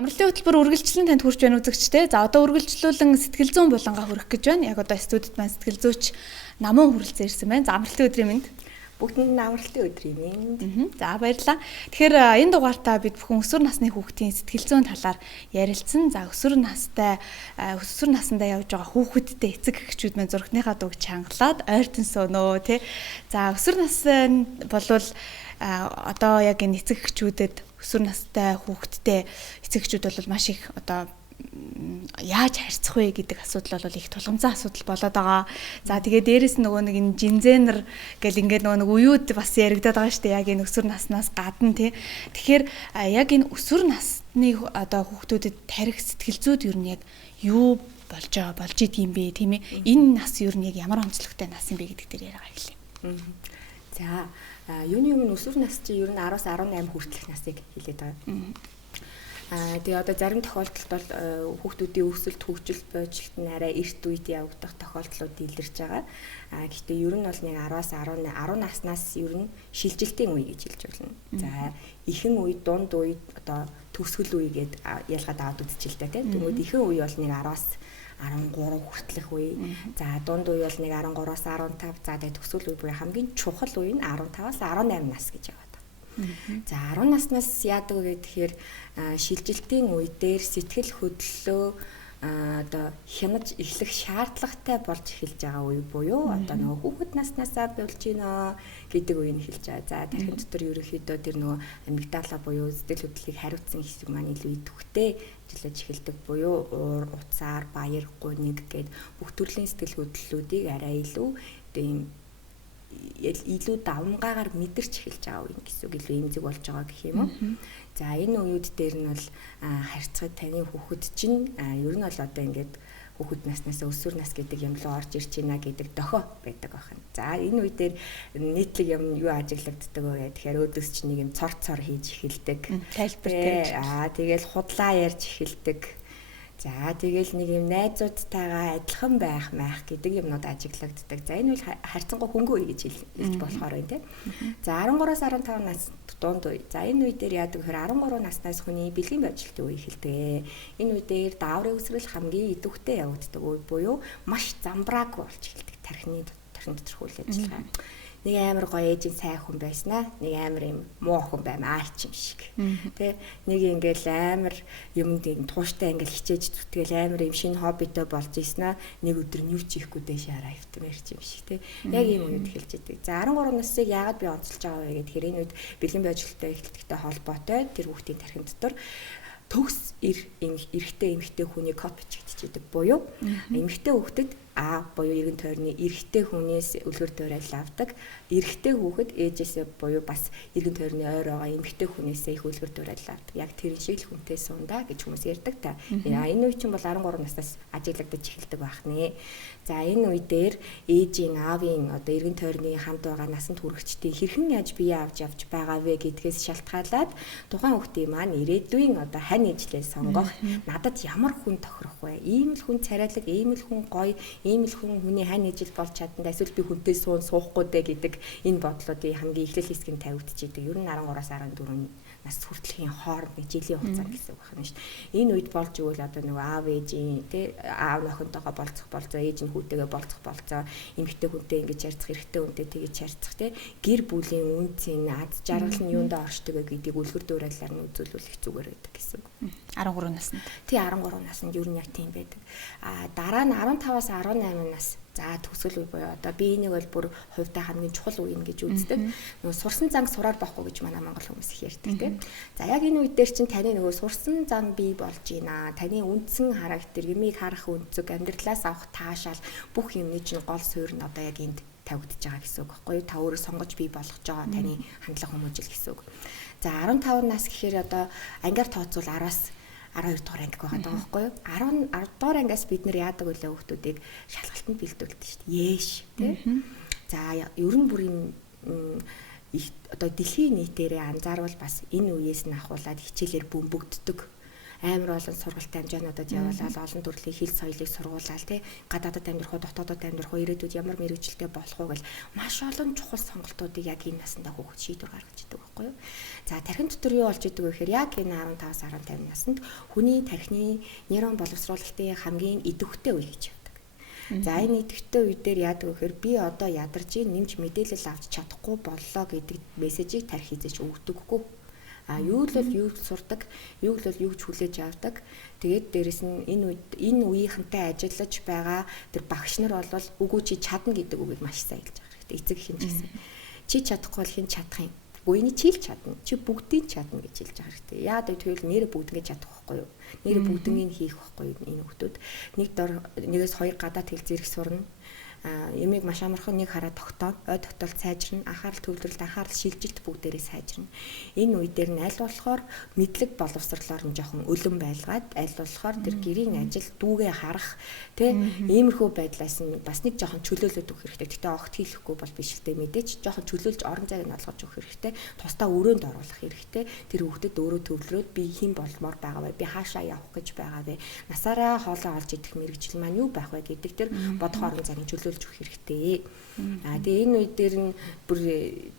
Амралтын хөтөлбөр үргэлжлэн танд хүрч байна үзэгчтэй. За одоо үргэлжлүүлэн сэтгэл зүйн булангаа хүргэх гэж байна. Яг одоо студид маань сэтгэл зүйч намун хүрэлцэн ирсэн байна. За амралтын өдрийн мэнд. Бүгдэнд амралтын өдрийн мэнд. За баярлалаа. Тэгэхээр энэ дугаартаа бид бүхэн өсвөр насны хүүхдийн сэтгэл зүйн талаар ярилцсан. За өсвөр насандаа явж байгаа хүүхэдтэй эцэг эхчүүд маань зургийнхаа дуг чангалаад ойртон сөнөө тий. За өсвөр нас нь болвол одоо яг энэ эцэг эхчүүдэд өсвөр настай хүүхэдтэй эцэг эхчүүд бол маш их одоо яаж харьцах вэ гэдэг асуудал бол их тулгамцсан асуудал болоод байгаа. За тэгээ дээрэс нь нөгөө нэг энэ жинзенер гэл ингээд нөгөө нэг уюуд бас яригадаад байгаа шүү дээ. Яг энэ өсвөр наснаас гадна тий. Тэгэхээр яг энэ өсвөр насны одоо хүүхдүүдэд тарих сэтгэл зүйд юу нэг юу болж идэм бэ тийм ээ. Энэ нас юу нэг ямар онцлогтой нас юм бэ гэдэг дээр яриагаа хэлье. За юуны өмнө өсвөр нас чи ер нь 10-аас 18 хүртэлх насыг хэлээд байгаа. Тэгээ одоо зарим тохиолдолд бол хүүхдүүдийн өсөлт хөгжил бодлолт нь арай эрт үед явагдах тохиолдлууд илэрч байгаа. Гэхдээ ер нь бол нэг 10-аас 10 наснаас ер нь шилжилтийн үе гэж хэлж болно. За ихэнх үед дунд үед одоо төгсгөл үе гээд ялгаад аваад үзчихэлтэй тийм. Тэгмээд ихэнх үе бол нэг 10-аас 13 хүртэлх үе. За дунд үе бол нэг 13-аас 15. За тэгээ төгсгөл үе буюу хамгийн чухал үе нь 15-аас 18 нас гэж байгаа. За 10 наснаас яадаг вэ гэхээр шилжилтийн үе дээр сэтгэл хөдлөлөө одоо хянаж эхлэх шаардлагатай болж эхэлж байгаа үе буюу одоо нөгөө хүүхэд наснаасаа болж байна гэдэг үеийг хэлж байгаа. За тархин дотор ерөнхийдөө тэр нөгөө амигдала буюу сэтгэл хөдлөлийг хариуцсан хэсэг маань илүү идэвхтэй ажиллаж эхэлдэг буюу уур, уцаар, баяр, гуниг гэд бүх төрлийн сэтгэл хөдлөлүүдийг арай илүү илүү давмгаагаар мэдэрч эхэлж байгаа үе гэсэн үг, илүү эмзэг болж байгаа гэх юм уу. За энэ үеуд дээр нь бол харьцаад таны хүүхэд чинь ер нь бол одоо ингээд хүүхэд наснаас өсвөр нас гэдэг юм руу орж ирж байна гэдэг дохио байдаг байх нь. За энэ үе дээр нийтлэг юм юу ажиглагддаг вэ гэхээр өөдөөс чинь нэг юм цор хийж эхэлдэг. Тайлбар тэгэл худлаа ярьж эхэлдэг. За тэгэл нэг юм найзуудтайгаа адилхан байх гэдэг юмнууд ажиглагддаг. За энэ бол харьцангуй хөнгөн үе гэж хэлж болохоор байна тийм. За 13-аас 15 нас дунд үе. За энэ үе дээр яадаг гэхээр 13 наснаас хүний бэлгийн бодлолтын үе эхэлдэг. Энэ үе дээр дааврын өсрөл хамгийн идэвхтэй явагддаг үе буюу маш замбраагүй болж эхэлдэг тархин дотор үйл ажиллагаа. Нэг амар гоё ээжийн сайн хүн байснаа, нэг амар юм муу хүн баймаа арч юм шиг. Тэ нэг ингээл амар юмд тууштай ингээл хичээж зүтгэл амар юм шинэ хоббитой болж ийснаа, нэг өдөр нь юу ч хийхгүй дэшээ авт мэрч юм шиг тэ. Яг ийм үед эхэлж идэг. За 13 насныг яагаад би онцолж байгаа вэ гэхээр энэ үед бэлгийн бодлолтой эхлэлттэй холбоотой тэр хүүхдийн тархин дотор төгс эрэгтэй эмэгтэй хүний код бичигдчихэдэг буюу эмэгтэй хүүхдэд буюу иргэн тойрны эрэгтэй хүнээс үлгэр дуурайл авдаг. Эрэгтэй хүүхэд ээжээсээ буюу бас иргэн тойрны ойр байгаа эмэгтэй хүнээсээ их үлгэр дуурайл авдаг. Яг тэр шиг л хүнтэй сундаа гэж хүмүүс ярьдаг та. Энэ үе чинь бол 13 наснаас ажиглагдаж эхэлдэг байх нэ. За энэ үе дээр ээжийн, аавын одоо иргэн тойрны хамт байгаа насанд хүрэгчдийн хэрхэн яаж бие авч явж байгаа вэ гэдгээс шалтгаалаад тухайн хүүхдийн маань ирээдүйн одоо хань ижлээ сонгох надад ямар хүн тохирох вэ? Ийм л хүн царайлаг, ийм л хүн гоё, ийм л хүний хань ижил болж чадна. Эсвэл би хүнтэй суухгүй дээ гэдэг энэ бодлуудын хамгийн эхлэл хэсгийг тавигдчихийдэг. Ер нь 13-аас 14 нас хүртэлхийн хооронд нэг жилийн хугацаа гэсэн үг байна шүү дээ. Энэ үед болж игэл одоо нөгөө аав ээжийн тий аав охинтойгоо болцох ээж нь хүүтэйгээ болцох эмэгтэй хүнтэй ингэж ярьцах, эрэгтэй хүнтэй тэгэж ярьцах тий гэр бүлийн үнцийн ад жаргал нь юундаа оршдог гэдгийг үлгэр дуурайлаар нь үзүүлүүлэх зүгээр байдаг гэсэн үг. 13 наснд. Тий 13 наснд ер нь яг тийм байдаг. Дараа нь 15-аас 18 нас за төгсгөл үе буюу одоо би энийг бол бүр хувьдаа хамгийн чухал үе гэж үздэг. Нөгөө сурсан занг сураар байхгүй гэж манай монгол хүмүүс их ярьдаг тийм. За яг энэ үе дээр чинь таны нөгөө сурсан зан бий болж байна. Таны үндсэн характер, юмыг харах өнцөг, амьдралаас авах таашаал бүх юмны чинь гол суурь нь одоо яг энд тавигдж байгаа гэсэн үг байхгүй юу? Та өөрөө сонгож бий болгож байгаа таны хандлага хүмүүжил гэсэн үг. За 15 нас гэхээр одоо ангиар тооцвол 10-аас 12 дугаар анги байгаа байхгүй юу? 10 дугаар ангиас бид нэр яадаг үлээ хүмүүсийг шалгалтанд бэлдүүлдэг шүү дээ. Яэш тий. За ер нь бүрийн одоо дэлхийн нийтээрээ анзаарвал бас энэ үеэс нь ахуулаад хичээлээр бөмбөгддөг. Амар олон сургалтын хэмжээнүүдэд явуулаад олон төрлийн хэл соёлыг сургуулаад тий гадаадад амьдрах уу дотоодод амьдрах уу ирээдүйд ямар мэргэжилтэй болох уу гэл маш олон чухал сонголтуудыг яг энэ насандаа хүүхэд шийдвэр гаргаж идэг байхгүй юу. За тархин дотор юу болж идэг вэ гэхээр яг энэ 15-аас 18 наснд хүний тархины нейрон боловсруулалтын хамгийн идэвхтэй үе гэж явдаг. За энэ идэвхтэй үе дээр яадаг вэ гэхээр би одоо ядарч нэмж мэдээлэл авч чадахгүй боллоо гэдэг мессежийг тархи хийж өгдөггүй. Юу л бол юу сурдаг, юу л бол юу ч хүлээж авдаг. Тэгээд дээрэс нь энэ үеийнхэнтэй ажиллаж байгаа тэр багш нар бол үгүй чи чадна гэдэг үгийг маш сайн хэлж байгаа хэрэгтэй. Эцэг хин гэсэн. Чи чадахгүй бол хин чадах юм. Буйны чи л чадна. Чи бүгдийг чадна гэж хэлж байгаа хэрэгтэй. Яагаад гэвэл нэр бүгднийг чадах байхгүй юу? Нэр бүгднийг хийх байхгүй юу энэ хүмүүс. Нэгээс хоёр гадаад хэл зэрэг сурна. Ямиг маш амархан нэг хараа тогтоо, ой тогтоол сайжирна, анхаарал төвлөрөлт, анхаарал шилжилт бүгдээрээ сайжирна. Энэ үе дээр нь аль болохоор мэдлэг боловсрлоор нь жоохон өлөн байлгаад, аль болохоор тэр гэрийн ажил дүүгээ харах, иймэрхүү байдлаас нь бас нэг жоохон чөлөөлөд өгөх хэрэгтэй. Гэтэ огт хийхгүй бол биш л дээ мэдээч жоохон чөлөөлж орон зайг нь олгож өгөх хэрэгтэй. Тусдаа өрөөнд оруулах хэрэгтэй. Тэр хүүхдэд өөрөө төвлөрөөд би хэн болмоор байгаа вэ? Би хаашаа явах гэж байгаа вэ? Насаараа хоолоо олж идэх мэргэжил маань юу байх вэ гэдэг тэр бодох орон зайг нь чөлөөлж өгөх хэрэгтэй. Тэгээ энэ үе дээр нь бүр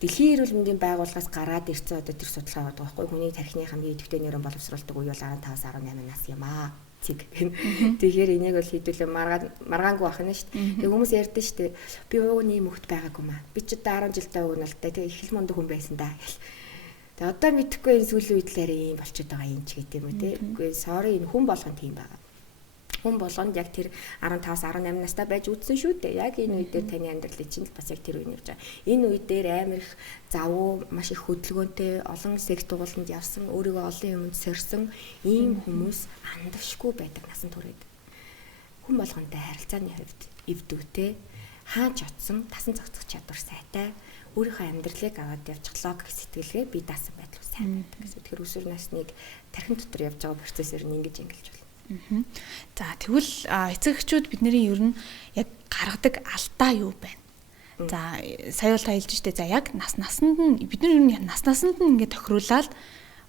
дэлхийн эрүүл мэндийн байгууллагаас гараад ирсэн одоо тэр судалгаа байдаг байхгүй хүний тархины хамгийн идэвхтэй нейрон боловсруулдаг үе бол 15-аас 18 нас юм аа. Тэгэхээр энийг бол хэдүүлээ маргаангүй байх нь шүү дээ. Тэгээ хүмүүс ярьдэн шүү дээ. Би ууны мөхт байгаагүй маа. Би ч одоо 10 жилдээ уг нь л дээ. Тэгээ их л мундаг хүн байсан даа гэл. Тэгээ одоо мэдхгүй энэ сүүлийн үедлээрээ юм болчиход байгаа юм ч гэдэг юм уу те. Үгүй sorry энэ хүн болгон тийм байгаа. Хүн болгонд яг тэр 15-аас 18 настай байж үтсэн шүү дээ. Яг энэ үе дээр таны амьдралын чинь бас яг тэр үе нь явж байгаа. Энэ үе дээр амар их завуу, маш их хөдөлгөөнтэй, олон секс дугууланд явсан, өөрийгөө олон юмд сорьсон ийм хүмүүс андагшгүй байдаг насанд хүрээд. Хүн болгонтэй харилцааны хувьд эвдвэтэй, хааж очсон, тасан цогцох чадвар сайтай, өөрийнхөө амьдралыг аваад явж логик сэтгэлгээ бие даасан байдал сайн байдаг гэсэн. Тэгэхээр өсвөр насныг тархин дотор явж байгаа процессор нь ингэж ангилж байна. За тэгвэл эцэг эхчүүд бидний ер нь яг гаргадаг алдаа юу байна? За сая бол хэлж штэ. За яг насанд нь бид нар ер нь насанд нь ингээд тохируулаад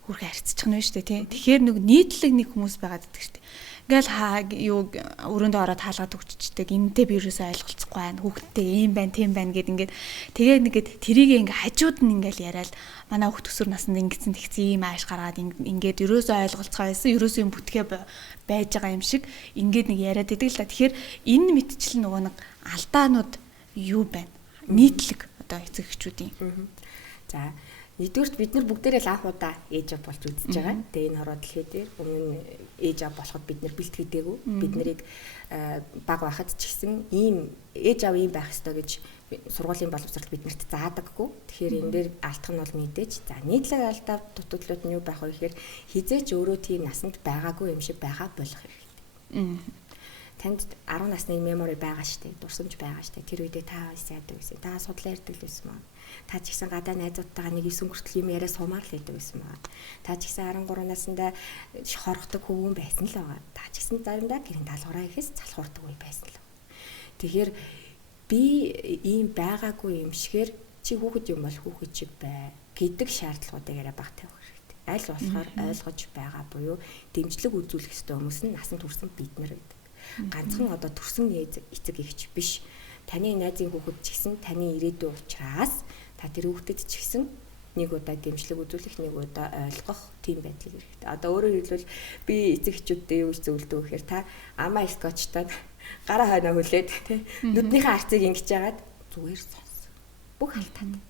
хүрхэ харьцчих нь шүү дээ тий. Тэгэхээр нэг нийтлэг нэг хүмүүс байгаад байдаг штэ. Ингээл юу өрөөндөө ороод хаалгаад өгччихдэг. Энэтэй би юусаа ойлголцохгүй байна. Хүүхдтэй ийм байна, тийм байна гэд ингээд тэгээд нэгэд тэрийг ингээ хажууд нь ингээл яриад манай хүүхд өсвөр наснд ингэсэн тэгсэн ийм ааш гаргаад ингээд юусаа ойлголцоо байсан. Юусаа юм бүтгэ байж байгаа юм шиг ингээд нэг яриад идэг л та. Тэгэхээр энэ мэдчил нөгөө нэг алдаанууд юу байна? Нийтлэг одоо эцэг эхчүүдийн. За нэгдүгürt бид нар бүгдээрээ л анх удаа ээж аав болж үзэж байгаа. Тэгээ энэ хороо дэлхий дээр өмнө ээж аав болоход бид нар бэлтгэдэггүй. Бид нарыг баг байхад ч гэсэн ийм ээж аав ийм байх ёстой гэж сургуулийн боловсрол биднэрт заадаггүй. Тэгэхээр энэ дээр алдах нь бол мэдээж. За нийтлэг алдаа дутагдлууд нь юу байх вэ гэхээр хизээч өөрөө тийм насанд байгаагүй юм шиг байгаа болох хэрэгтэй. Танд 10 насны мемори байгаа штэ, дурсамж байгаа штэ. Тэр үедээ та яадаг гэсэн. Та судлаа ярьдаг л байсан маа. Та ч гэсэн гадаа найзуудтайгаа нэг 9 хүртэл юм яриа сумаар л байдаг байсан маа. Та ч гэсэн 13 наснда хорхдог хөвгөн байсан л байгаа. Та ч гэсэн заримдаа гэрэн даалгавраа ихэс залхуурдаг үе байсан л. Тэгэхээр би ийм байгаагүй юм шигээр чи хүүхэд юм бол хүүхэд чиг бай гэдэг шаардлагуудыг яриа баг тавих хэрэгтэй. Аль болохоор ойлгож байгаа буюу дэмжлэг үзүүлэх ёстой хүмүүс нь насанд хүрсэн бид нар гэдэг. Ганцхан одоо төрсөн эцэг эгч биш. Таны найзын хүүхэд ч гэсэн таны ирээдүйн учраас та тэр хүүхдэд ч гэсэн нэг удаа дэмжлэг үзүүлэх, нэг удаа ойлгох тийм байдлыг хэрэгтэй. Одоо өөрөөр хэлбэл би эцэг эхчүүдтэй юу гэж зөвлөдөг гэхээр та амаа скотчтаад гараа хойноо хүлээд тий нүднийхээ арцыг ингэж яагаад зүгээр сонс. Бүх халтаад.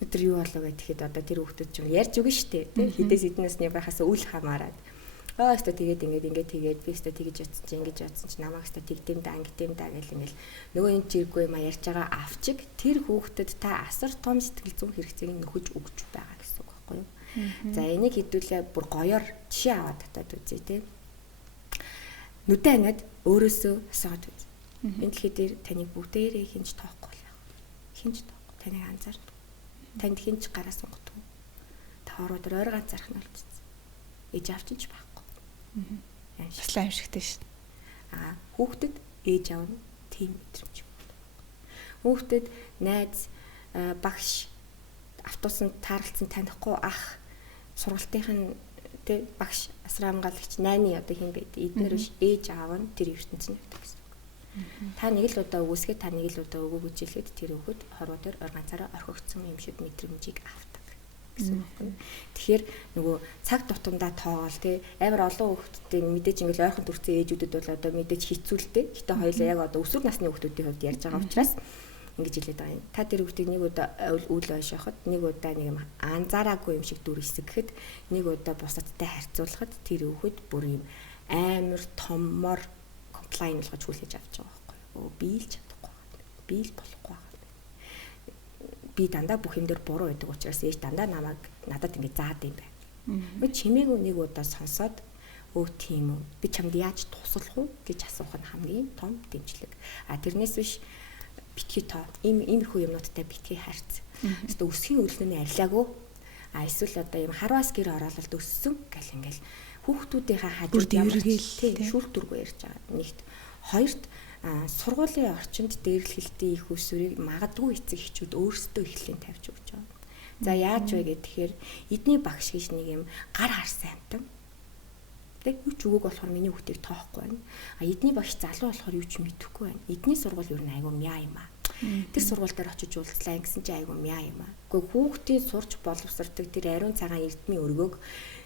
Өдөр юу болоо гэхэд одоо тэр хүүхдэд ч ярьж өгнө штэ тий хідээс эднээс нэг байхаас үл хамааран. Өстө тэгээд тэгээд би өстө тэгэж ятсан чи ингэж ятсан чи намайг өстө тэгдэм да ангидэм да гэл ингээл нөгөө энэ чиргүй юм ярьж байгаа авчиг тэр хүүхдэд та асар том сэтгэл зүйн хэрэгцээг нөхөж өгч байгаа гэсэн үг байхгүй юу. За энийг хэдүүлээ бүр гоёор жишээ аваад татаад үзье те. Нүдэн анаад өөрөөсөө асууад үз. Энэ дэлхий дээр таныг бүгдээрээ хинж тоохгүй л яах. Хинж тоохгүй таныг анзаардаг. Танд хинж гараа сунгадгүй. Та ороод ойр ганцаарх нь болчихсон. Ээж авчиж байхгүй. Баслаа юм шигтэй шүү. Хүүхдэд ээж аав нь тийм мэдрэмж байна. Хүүхдэд найз, багш, автобусанд тааралцсан танихгүй ах, сургалтынхын тэ багш, асран хамгаалагч, найны одоо хин байд. Эднэр биш ээж аав нь тэр ертөнцийн явдаг гэсэн. Та нэг л удаа үгүйсгээд та нэг л удаа өгөө гэж хэлэхэд тэр хүүхэд хорвоо дээр ор ганцаараа орхигдсон юм шиг мэдрэмжийг авдаг. гэсэн үг байна. Тэгэхээр нөгөө цаг тутамдаа тоогоол тий амар олон хүүхдтэй мэдээж ингээл ойрхон төрсэн ээжүүдэд бол одоо мэдээж хэцүүлтэй. Гэтэ хоёулаа яг одоо өсвөр насны хүүхдүүдийн хувьд ярьж байгаа учраас ингэж хэлээд байгаа юм. Та тэр хүүхдийг нэг удаа үйл ойшоход, нэг удаа нэг юм анзаараагүй юм шиг дүр хэсгэхэд, нэг удаа бусадтай харьцуулахад тэр хүүхэд бүр юм амар томмоор комплайн болгож хүлээж авч байгаа байхгүй юу. Би л чадахгүй байна. Би л болохгүй байна. Би дандаа бүх юм дээр буруу байдаг учраас ээж дандаа надад ингэ заад юм байна. Би чимээгүй нэг удаа сонсоод тийм үү. Би чамд яаж туслах уу гэж асуух нь хамгийн том дэмжлэг. Тэрнээс биш битгий тоо иймэрхүү юмнуудтай битгий харьц. Өөртөө өсгийн үйлдэлний арилаагүй. Эсвэл одоо юм харвас гэр орололд өссөн гэл ингээл хүүхдүүдийнхээ хажууд ямар шүүл дүргөө ярьж байгаа. Нэгт хоёрт сургуулийн орчинд дээрлэхэлтийн их усүрийг магадгүй эцэг эхчүүд өөрсдөө эхлэн тавьж өгч байгаа. За яаж вэ гэхээр эдний багш гэж нэг юм гар харсан амтан. Тэг юу ч үгэг болохоор миний хүүхдийг тоохгүй байна. Эдний багш залуу болохоор юу ч мэдэхгүй байна. Эдний сургууль юу нэг айгу мяа юм аа. Тэр сургууль дээр очиж уулзлаа гэсэн чи айгу мяа юм аа. Гэхдээ хүүхдийн сурч боловсрдаг тэр ариун цагаан эрдмийн өргөөг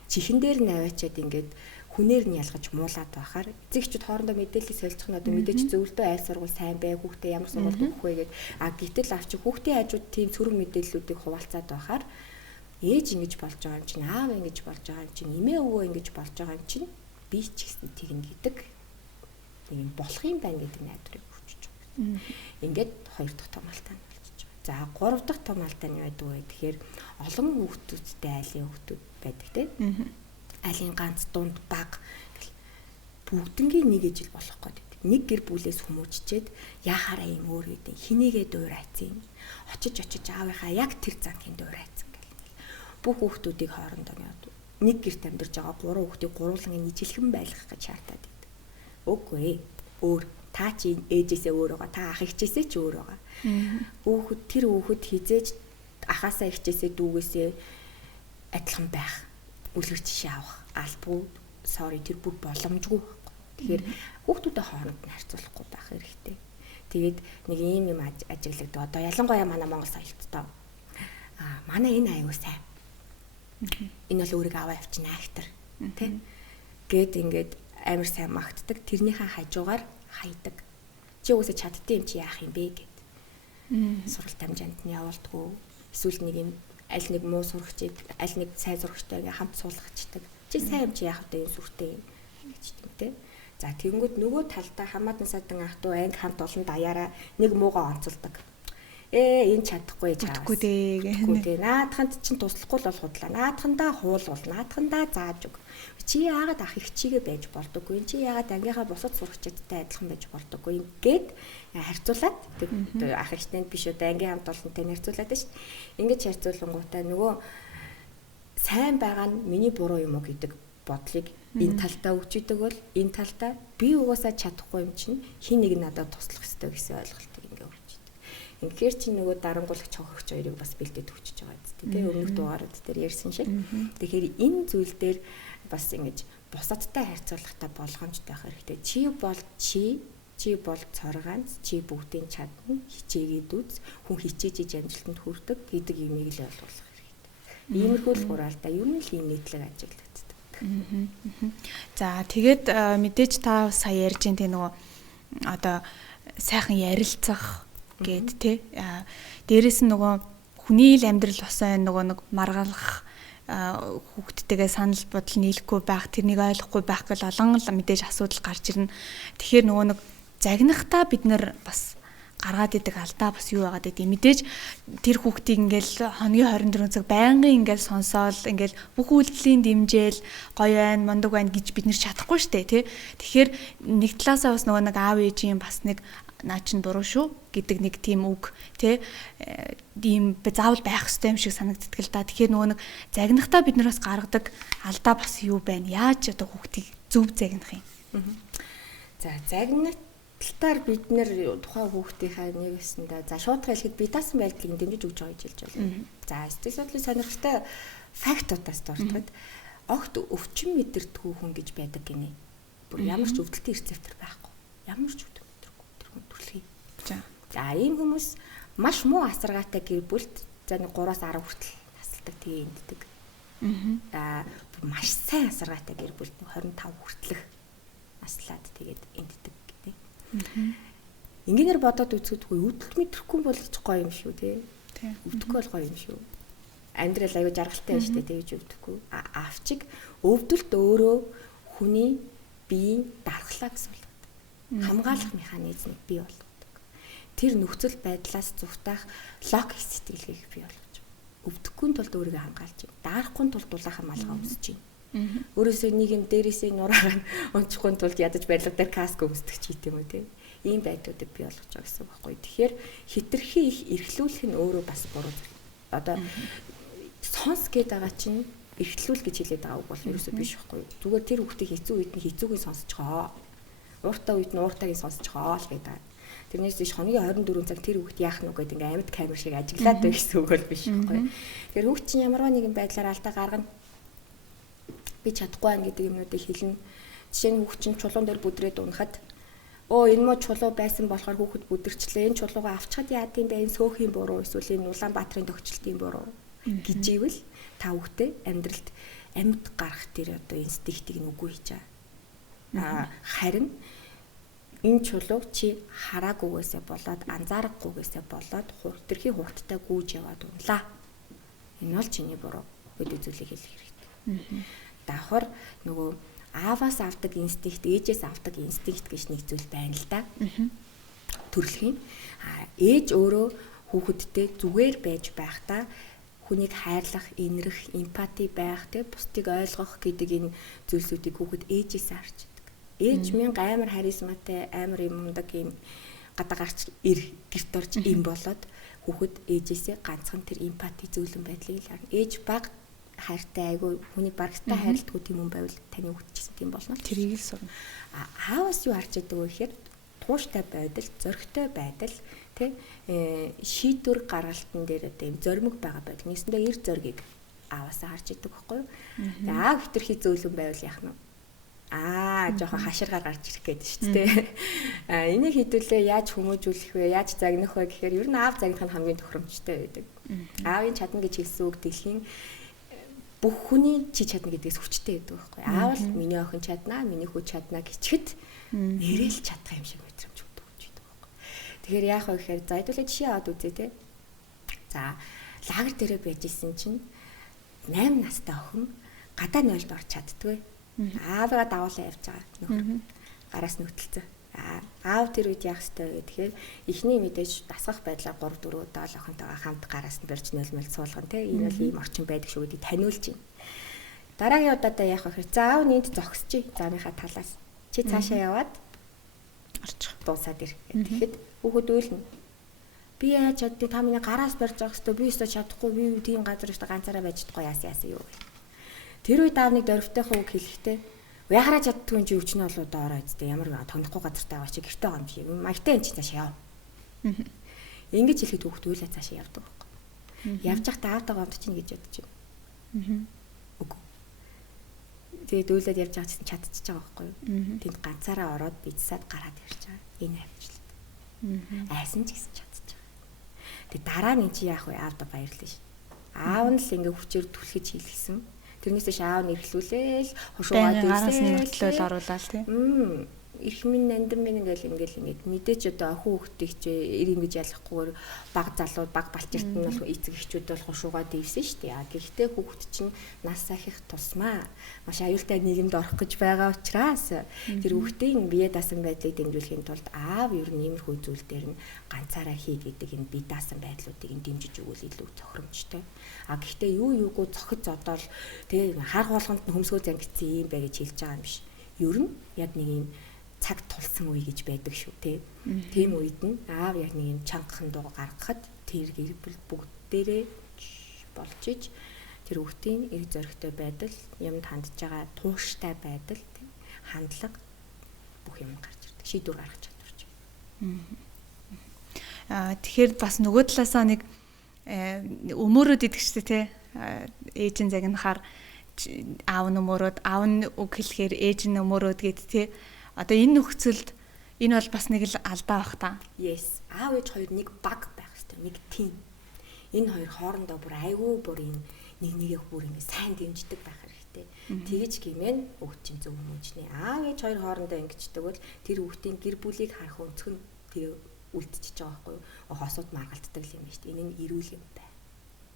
чихэн дээр нь аваачаад ингээд хүнээр нь ялгаж муулаад байхаар эцэгчүүд хоорондоо мэдээлэл солилцох нь одоо мэдээж зөвлөдөө айл сургууль сайн бай, хүүхдээ ямар сургуульд өгөх вэ гэд гэтэл авч хүүхдийн хажууд тийм цөрөг мэдээллүүдийг хуваалцаад байхаар ээж ингэж болж байгаа юм чинь, аав ингэж болж байгаа юм чинь, эмээ өвөө ингэж болж байгаа юм чинь би ч гэсэн тэгнэ гэдэг нэг юм болох юм байна гэдэг найдварыг өгч байгаа. Ингээд хоёр дахь том алдаа нь болчихж байгаа. За гурав дахь том алдаа нь байдаг вэ гэхээр олон хүүхдүүдтэй айлын хүүхдүүд байдаг тийм. Айлын ганц дунд баг бүгднгийн нэг ижил болох гээд байдаг. Нэг гэр бүлээс хүмүүжчээд яхаараа юм өөр гэдэг хинээгээ дуурайцсан. Очиж аавынхаа яг тэр зангийн дуурайцсан. Бүх хүүхдүүдийг хоорондоо нэг гэрт амьдарч байгаа гурван хүүхдийг гурван ижилхэн байлгах гэж шаардаад байдаг. Үгүй өөр та чи ээжээсээ өөр байгаа, та ах эгчээсээ ч өөр байгаа. Тэр хүүхэд хизээж ахаасаа эгчээсээ дүүгээсээ адилхан байх, үлгэр жишээ авах албагүй тэр бүр боломжгүй. Тэгэхээр хүүхдүүдэд хооронд нь харьцуулахгүй байх хэрэгтэй. Тэгээд нэг юм ажиглагдав. Одоо ялангуяа манай Монгол соёлттой. Манай энэ аюу сайн. Энэ бол өөрийгөө аваа явчихна актер тий гээд ингээд амар сайн магтдаг, тэрнийхээ хажуугаар хайдаг. Чи үгүйсээ чаддсан юм чи яах юм бэ гэд. Суралт амжаанд нь явуулдаггүй. Эсвэл нэг юм аль нэг муу сурагчид, аль нэг сайн сурагчтай ингээд хамт суулгачдаг. Чи сайн юм чи яах вэ энэ сүртэй гэж тийм тий. За тэгэнгүүт нөгөө талдаа хамаатан садан ах トゥ анги хамт олон даяараа нэг муугаа онцолдог. Энэ чадахгүй чадахгүй дээ. Наадханд чинь туслахгүй л бол худлаа. Наадхандаа хуулвал, наадхандаа зааж өг. Чи яагаад ах их чигээ байж болдоггүй? Чи яагаад ангийнхаа бусад сурагчдтай адилхан байж болдоггүй? Гэт харьцуулаад ах ихтэнд биш үү ангийн хамт олонтой харьцуулаад шүү дээ. Ингэж харьцуулангуудаа нөгөө сайн байгаа нь миний буруу юм уу гэдэг бодлыг энэ талдаа өгчидэг бол энэ талдаа би угаасаа чадахгүй юм чинь хин нэг надад туслах ёстой гэсэн ойлголтыг ингээ өгчидэг. Ингээр чи нөгөө дарангуулагч хохирогч хоёрыг бас бэлдээд өгчөж байгаа зү тийм өмнөх дугаарууд дээр ярьсан шиг. Тэгэхээр энэ зүйл дээр бас ингэж бусадтай харьцуулахтаа болгоомжтой байх хэрэгтэй. Чи бол цоргаанц, чи бүгдийн чадна, хичээгээд үз, хүн хичээж иж амжилтанд хүрдэг гэдэг юмыг л ойлгох хэрэгтэй. Иймэрхүү л хураалтаа юу нэг юм нийтлэг ажиглагддаг. За тэгээд мэдээж та сая ярьж энэ нөгөө одоо сайхан ярилцах гэд тий. Дээрээс нь нөгөө хүний л амьдрал босоо нөгөө нэг маргалах хүүхдтэйгээ санал бодол нийлэхгүй байх, тэрнийг ойлгохгүй байх гэл олон л мэдээж асуудал гарч ирнэ. Тэгэхээр нөгөө нэг загнахтаа бид нар бас гаргаад идэг алдаа бас юу байгаад идэв. Мэдээж тэр хүүхдийг ингээл хоногийн 24 цаг байнгын ингээл сонсоол ингээл бүх үйлдэлийн дэмжээл гоё байна, мундаг байна гэж бид нэр чадахгүй штэ тий. Тэгэхээр нэг талаасаа бас нөгөө нэг аав ээжийн бас нэг наа чин буруу шүү гэдэг нэг тийм үг тий. Ийм заавал байх ёстой юм шиг санагддаг л да. Тэгэхээр нөгөө нэг загнахтаа бид нар бас гаргадаг алдаа бас юу байна? Яаж одоо хүүхдийг зөв загнах юм? За загнах талтаар бид нэр тухайн хүүхдийнхээ нэгэсэндээ за шууд хэлэхэд би таасан байдлыг дэмжиж өгч байгаа гэж хэлж байна. За сэтгэл судлалын сонирхолтой фактуудаас дуртахад огт өвчин мэдэрдэггүй хүн гэж байдаг гинэ. Бүр ямар ч өвдөлтийн рецептор байхгүй. Ямар ч өвдөлт мэдэргүй тэр хүн төрөлхий. За ийм хүмүүс маш муу асаргаатай гэр бүлд за 3-10 хүртэл болдог тэгээ энддэг. Маш сайн асаргаатай гэр бүл 25 хүртэлх наслаад тэгээд энддэг гэдэг. Ингээнээр бодоод үзэхгүй өвдөлт мэдрэхгүй бол гоё юм шүү тий. Өвдөхгүй бол гоё юм шүү. Амьдрал аюу жаргалтай байж тээ тэгж өвдөхгүй. Авчиг өвдөлт өөрөө хүний биеийн дархлаа гэсэн үг. Хамгаалах механизмыг бий болгодог. Тэр нөхцөл байдлаас зүгтаах логик сэтгэлгээг бий болгож байна. Өвдөхгүй тулд өөрийгөө хамгаалж байна. Даарахгүй тулд дулаахан малгай өмсөж байна. Өөрөөсөө нэг юм дээрээсээ нураагаад унчихгүй тулд ядаж барилга дээр каск өмсдөг ч гэдэм үү те. Ийм байдлуудыг бий болгож байгаа гэсэн үг байхгүй. Тэгэхээр хитрхи их эрхлүүлэх нь өөрөө бас буруу. Одоо сонс гээд байгаа чинь эрхлүүл гэж хэлээд байгаа үг бол ерөөсөө биш байхгүй. Зүгээр тэр хүүхдийг хэцүү үед нь хэцүүгийг сонсож байгаа. Ууртай үед нь ууртайг сонсож байгаа л гэдэг. Тэрнээс биш хоногийн 24 цаг тэр хүүхд яах нь үг гэдэг ингээм амьд камер шиг ажиглаад байх гэсэн үг бол биш байхгүй. Тэгэхээр хүүхд чинь ямарваа нэгэн байдлаар алдаа гаргана. Би чадахгүй байна гэдэг юмнуудыг хэлнэ. Жишээ нь хүүхд чинь чулуун дээр бүдрээд унахад энэ мод чулуу байсан болохоор хүүхд бүдэрчлээ. Энэ чулуугаа авчихад яадын бэ? Энэ сөөхийн буруу эсвэл энэ Улаанбаатарын төгчлөлтийн буруу гэж ивэл та хүүхдээ амьдралд амьд гарах тэр одоо инстинктийг нь үгүй хийж байгаа. Харин энэ чулууг чи хараагүйгээсээ болоод анзаарахгүйгээсээ болоод хурдтэрхий хурдтай гүйж яваад унлаа. Энэ бол чиний буруу гэдэг зүйлийг хэлэх хэрэгтэй. Давхар нөгөө ааваас авдаг инстинкт, ээжээс авдаг инстинкт гэж нэг зүйл байна л да. Төрөлхийн. Ээж өөрөө хүүхэдтэй зүгээр байж байхдаа хүнийг хайрлах, инэрх, эмпати байх, бусдыг ойлгох гэдэг энэ зүйлсүүдийг хүүхэд ээжээс харж байдаг. Ээж минь амар харизматай, амар юмдаг юм гадаа гарч гэрт орж юм болоод хүүхэд ээжээсээ ганцхан тэр эмпати зөөлөн байдлыг л харна. Ээж баг хайртай айгүй хүний барагтай хайрладгүй тийм хүн байвал таны хүүхэд ч гэсэн тийм болно. Тэрийг л сурна. Аавас юу харж идэг вэ гэхээр тууштай байдал, зөрөгтэй байдал, шийдвэр гаргалтын дээр одоо юм зоримог байгаа байдал. Нэгсэндээ эр зоргийг аавасаа харж идэг байхгүй юу? Аав хитрхи зөөлөн байвал яах нь вэ? Жоохон хаширгаар гарч ирэх гээд шүү дээ. Энийг хэдүүлээ яаж хүмүүжүүлэх вэ? Яаж загнах вэ гэхээр ер нь аав загнах нь хамгийн тохиромжтой байдаг. Аавын чадна гэж хэлсэн үг дэлхийн бүх хүний чи чадна гэдгээс хүчтэй байдаг байхгүй. Аавал миний охин чаднаа, миний хүү чаднаа гэчихэд нэрэл чадах юм шиг мэдрэмж өгдөг байдаг байхгүй. Тэгэхээр яах вэ гэхээр за хэдүүлээ жишээ аваад үзье те. За лагер дээрээ байж исэн чинь 8 настай охин гадаа нойлд орч чаддгүй. Аавгаа дагуулсан явж байгаа нөхөр. Гараас нүтэлцээ. Аав тэр үед яах ёстой вэ гэхээр эхний мэдээж дасгах байдлаар 3 4 7 охинтойгоо хамт гараас нь барьж нөлмөл суулгана те. Энэ бол ийм орчин байдаг шүү гэдгийг таниулж байна. Дараагийн удаадаа яах вэ гэхээр за аав нэнд зогсчих. Заамынхаа талаас. Чи цаашаа яваад орчих. Дуусаад ир. Тэгэхэд хүүхэд уйлна. Би яаж чаддгийг та миний гараас барьж авах ёстой. Би өстө чадахгүй. Би тийм газар өстө ганцаараа байж чадахгүй яасан юу. Тэр үед аавныг дөрвтэйхөө үг хэлэхдээ яхараа чаддгүй чи өвчнө болоо доороо үсттэй ямар тонохгүй газартай байгаа чи гэртээ байгаа юм шиг маягтай энэ чи цаашаа яв. Ингэж хэлэхэд хүүхд үйлээ цаашаа явдаг байхгүй. Явж байхдаа аавтайгаа онцчих гэж бодож байна. Үгүй. Тэгээд үйлээд явж байгаа чинь чадчихж байгаа байхгүй юу? Тэнд ганцаараа ороод бицсаад гараад ирж байгаа. Энэ авчлаа. Айсан ч гэсэн чадчих байгаа. Тэгээд дараа нь чи яах вэ? Аавда баярлаа ш. Аав нь л ингээ хүчээр түлхэж хийлгэсэн. Тэрнээс аав нэрхлүүлээл хушуугаад ирсээл оруулаад тийм. Ирэх минь нандин минь ингээл мэдээч одоо охин хүүхдийг ч ир ингэж ялахгүйгээр баг залууд баг балчирт нь бол эцэг эхчүүд бол хушуугаад ивсэн шүү дээ. Гэхдээ хүүхд чинь нас сахих тусмаа маш аюултай нийгэмд орох гэж байгаа учраас тэр хүүхдийн бие даасан байдлыг дэмжүүлэхийн тулд аав ер нь иймэрхүү зүйл дээр нь ганцаараа хий гэдэг энэ бие даасан байдлуудыг дэмжиж өгвөл илүү тохиромжтой. Гэхдээ юу юугүй цохиж зодоол тэгээ хар болгонд хөмсгөө зангидсан юм бэ гэж хэлж байгаа юм биш. Ер нь яг нэг юм цаг тулсан үе гэж байдаг шүү те. Тийм үед нь аав яг нэг юм чангахан дуу гаргахад тэр гэр бүл бүгдээрээ болж иж тэр хүүхдийн эрг зоригтой байдал, юмд хандж байгаа тууштай байдал, хандлага бүх юм гарч ирдэг. Шийдвэр гаргах чадварч. Тэгэхээр бас нөгөө талаасаа нэг өмөрөөд идэх шүү те. Ээжин загнахаар аав нь өмөрөөд, аав нь үг хэлэхээр ээж нь өмөрөөд гэд те. Одоо энэ нөхцөлд энэ бол бас нэг л алдаа бах та. Yes. Аав ээж хоёр нэг баг байх хэрэгтэй. Нэг тим. Энэ хоёр хоорондоо бүр айгүй бүр нэг нэгээ бүр ингэ сайн дэмждэг байх хэрэгтэй. Тэгэж гимэн хүүхд чинь зөв хүмүүжнэ. Аав ээж хоёр хоорондоо ингэждэг бол тэр хүүхдийн гэр бүлийг харах өнцг нь тэр үлдчихэж байгаа байхгүй юу? Хосууд маргалддаг юм байна шүү дээ. Энэ нь эрүүл юм байна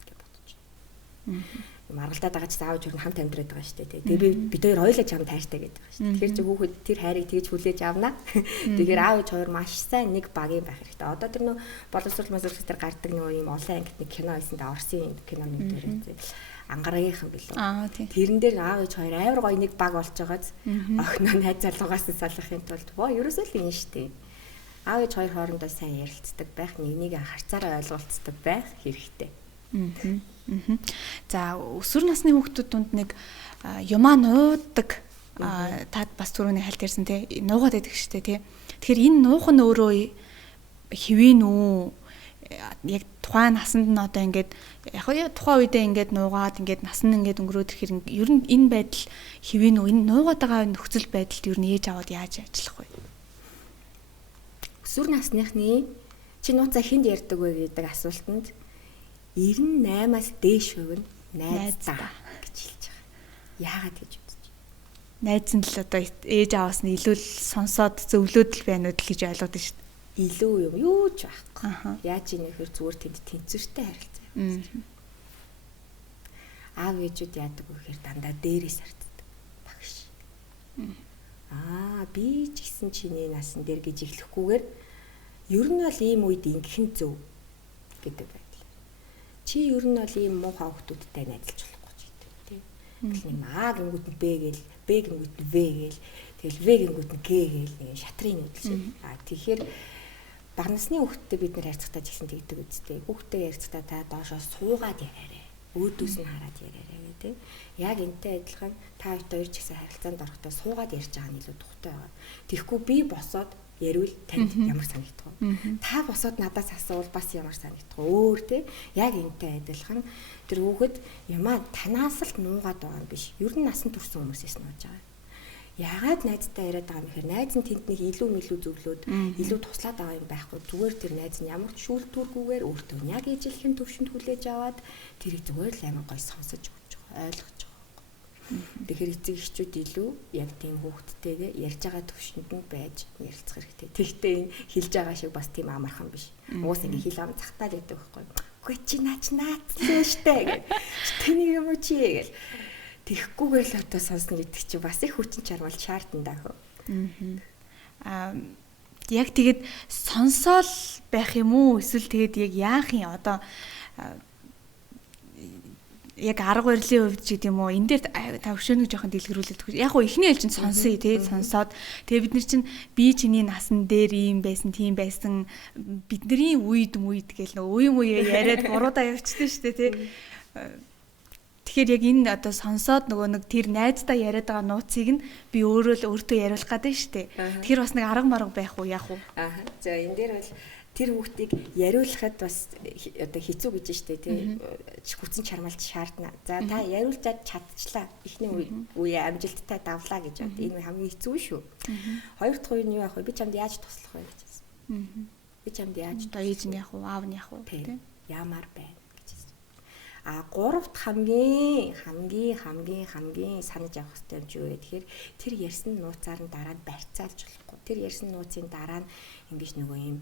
гэж бодож байна. Маргалдаад байгаа ч заавал журн хамт амьдраад байгаа шүү дээ. Тэгээ бид хоёр хоёулаа чам тайртай гэдэг байгаа шүү дээ. Тэгэхээр чи хүүхэд тэр хайрыг тэгж хүлээж авна. Тэгэхээр аав ээж хоёр маш сайн нэг багийн байх хэрэгтэй. Одоо тэр нөө боловсрол масрал дээр гардаг нөгөө юм олон ангит нэг кино байсан да Оросын киноны дээр ангарагийнхан билүү. Тэрэн дээр аав ээж хоёр амар гоё нэг баг болж байгааз охиноо найз залуугаас салахын тулд ерөөсөө л энэ шүү дээ. Аав ээж хоёр хоорондоо сайн ярилцдаг байх, нэг харцаараа ойлголцдог байх хэрэгтэй. За өсвөр насны хүүхдүүд дунд нэг юмаа нуудаг таад бас түрүүний хальт ярьсан тий нуугаад байдаг шүү дээ тий. Тэгэхээр энэ нуух нь өөрөө хэвэн үү? Яг тухайн насанд нь одоо ингээд яг тухайн үедээ ингээд нуугаад ингээд нас нь ингээд өнгөрөөд ирэхээр ер нь энэ байдал хэвэн үү? Энэ нуугаад байгаа нөхцөл байдалд ер нь ээж аваад яаж ажиллах вэ? Өсвөр насныхны чи нууцаа хэнд ярьдаг вэ гэдэг асуултанд 98-аас дээш хувь нь найздаа гэж хэлж байгаа. Яагаад гэж үзэж байна? Найз нь л одоо ээж аваас нь илүү сонсоод зөвлөөд л байна уу гэж ойлгоод байна шүү дээ. Илүү юм юу ч байхгүй. Яаж ийм нөхөр зүгээр тэнд тэнцвэртэй харилцаа явуулсан. Аав ээжүүд яадаг вэ гэхээр дандаа дээрээс харцдаг. Багш. Би ч гэсэн чиний насан дээр гэж эхлэхгүйгээр ер нь бол ийм үед ингэх нь зөв гэдэг байна. Чи ер нь бол ийм муу хавхтуудтай найзалж болохгүй ч гэдэг тийм. Тэгэл нэг А гингүүд нь Б гээл, Б гингүүд нь В гээл, тэгэл В гингүүд нь Г гээл нэг шатрын үдэлсэн. Тэгэхээр бага насны хүүхдтэй бид нэр харьцагтаа ч гэсэн тэгдэг үстэй. Хүүхдтэй харьцагтаа та доошоо суугаад яриарай. Өөдөөс нь хараад яриарай гэдэг. Яг энтэй адилхан та хоёр ч гэсэн харилцаанд орохдоо суугаад ярьж байгаа нь илүү тухтай байгаа. Тэгэхгүй би босоод ярил танд ямар санагдах вэ? Та босоод надаас асуувал бас ямар санагдах вэ? Өөр тий. Яг энтэй адилхан тэр хүүхэд ямаа танаас л нуугаад байгаа юм биш. Ер нь насан турсан хүмүүсээс нууж байгаа. Яагаад найзтай яриад байгаа юм гэхээр найз нь тэнд нэг илүү зөвлөөд илүү туслаад байгаа юм байхгүй. Зүгээр тэр найз нь ямар ч шүүлтүүргүйгээр өөртөө яг ижлэхэн төвшөнд хүлээж аваад тэрийг зүгээр л амар гоё сонсож өгч байгаа. Ойлгож байгаа. Тэгэхээр эцэг эхчүүд илүү яг тийм хүүхдтэйгээ ярьж байгаа төвшөнд нь байж ярилцах хэрэгтэй. Тэгтээ энэ хэлж байгаа шиг бас тийм амархан биш. Уус ингэ хэл ам цагтаад байдаг байхгүй. Үгүй чи наацсан штэ гэж. Тэнийг юм уу чи гэж. Тэхгүйгээр л одоо сонсно гэдэг чи бас их хүчин чармал шаардсан даа хөө. Яг тэгээд сонсоол байх юм уу? Эсвэл тэгээд яг яах юм? Одоо яг арга барилын хувьд ч гэдэм үү энэ дээр та өшөөнийг жоохон дэлгэрүүлээд яг гоо эхний ээлжинд сонсъё тий сонсоод тэгээ бид нар чинь би чиний насан дээр ийм байсан тийм байсан бидний үед гэл нөө үе яриад буруудаа явчихсан шүү дээ тий. Тэгэхээр яг энэ одоо сонсоод нөгөө нэг тэр найздаа яриад байгаа нууцыг нь би өөрөө л өөртөө яриулах гэдэг шүү дээ. Тэгэхээр бас нэг арга марга байх уу яах уу? За энэ дээр бол тэр хүүхдийг яриулахад бас одоо хэцүү гэж штэ тий хүчин чармалт шаардна. За та яриулчаад чадчихлаа. Эхний үе амжилттай давлаа гэж бод. Энэ хамгийн хэцүү шүү. Хоёр дахь үе нь юу яах вэ? Би чамд яаж туслах вэ гэж хэлсэн. Би чамд яаж ээж нь яах вэ? Аав нь яах вэ? Тий. Ямар байна гэж хэлсэн. Гуравт хамгийн санаж авах хэрэгтэй юм чи юу вэ? Тэгэхээр тэр ярьсан нууцаар нь дараа нь барьцаалж болохгүй. Тэр ярьсан нууцын дараа нь ингэж нөгөө юм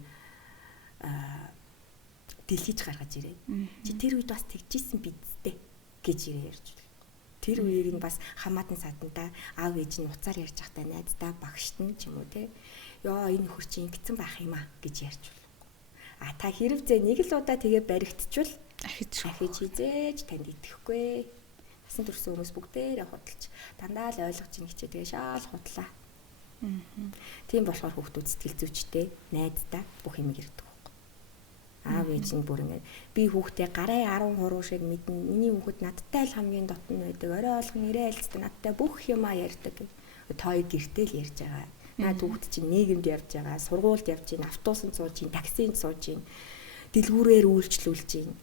дэлхийж гаргаж ирээ. Чи тэр үед бас тэгжсэн бидтэй гэж ярьж байна. Тэр үеийг нь бас хамаатан садантаа аав ээж нь уцаар ярьж байхдаа найздаа багшд нь ч юм уу те. Ёо энэ нөхөр чи ингэсэн байх юм а гэж ярьж байна. Та хэрэг зэ нэг л удаа тэгээ баригдчихвал ахиж хизээж танд итгэхгүй. Насан турсан хүмүүс бүгдээрээ худалж дандаа л ойлгож ин хичээ тэгээ шаал худлаа. Тийм болохоор хүүхдүүд сэтгэл зүйчтэй найздаа бүх юм ярьдаг. Аав ээж нь бүр ингэ би хүүхдээ гараа 10 хуруу шиг мэднэ. Миний хүүхэд надтай л хамгийн дотн байдаг. Орой олгон ирээ альцтай надтай бүх юмаа ярьдаг. Тоо гэртэл ярьж байгаа. Наад хүүхэд чинь нийгэмд явж байгаа. Сургуульд явж байна. Автобусанд сууж байна. Таксинд сууж байна. Дэлгүүрээр үйлчлүүлж байна.